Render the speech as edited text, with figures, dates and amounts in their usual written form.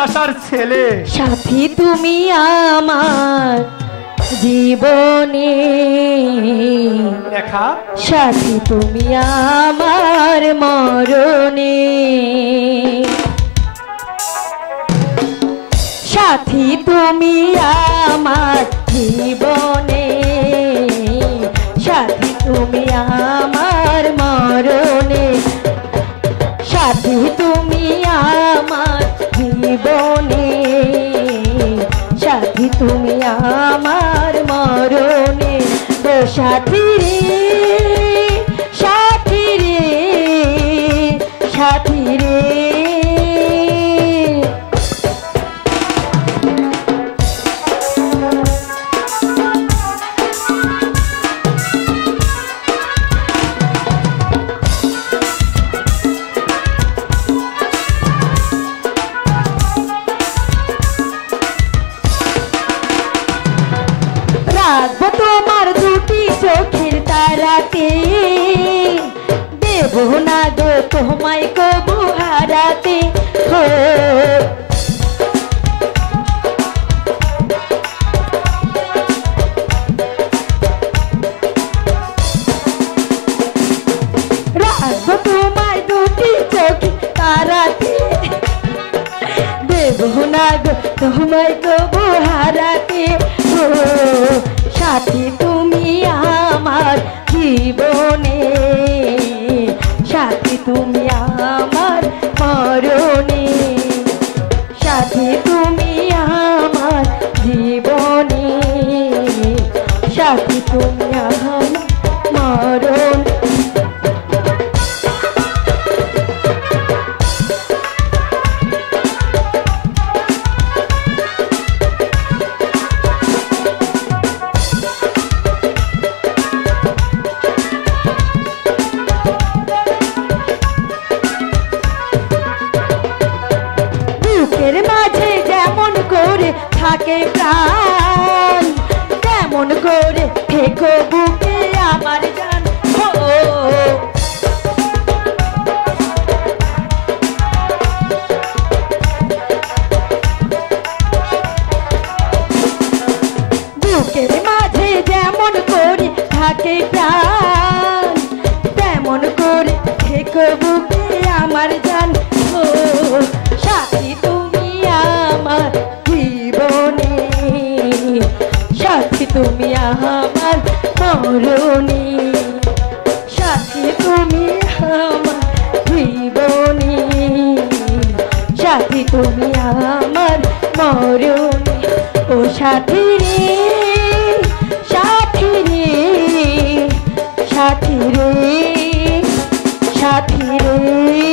চাষার ছেলে। সাথী তুমি আমার জীবনে, দেখা সাথী তুমি আমার মরণে, সাথী তুমি আমার জীবনে, সাথী তুমি আমার মরণে, সাথী তুমি আমার জীবনে, সাথী তুমি আমার মরণে। ও সাথী রে, সাথী রে, সাথী রে। রাখবো তোমার দুটি চোখের তারাতে, দেব না গো তোমায় কবু হারাতে। হো রাখবো তোমার দুটি চোখের তারাতে, দেব না গো তোমায় কবু হারাতে। সাথী তুমি আমার জীবনে, সাথী তুমি আমার মরণে, সাথী তুমি আমার জীবনে, সাথী তুমি আমার মরণ। বুকের মাঝে যেমন করে থাকে প্রাণ, তেমন করে থেকো বুকে আমার জান। বুকের মাঝে যেমন করে থাকে প্রাণ, তেমন করে থেকো বুকে আমার জান। সাথী তুমি আমার জীবনে, সাথী তুমি আমার মরণে, সাথী তুমি আমার জীবনে, সাথী তুমি আমার মরণে। ও সাথী রে, সাথী রে, সাথী রে, সাথী রে।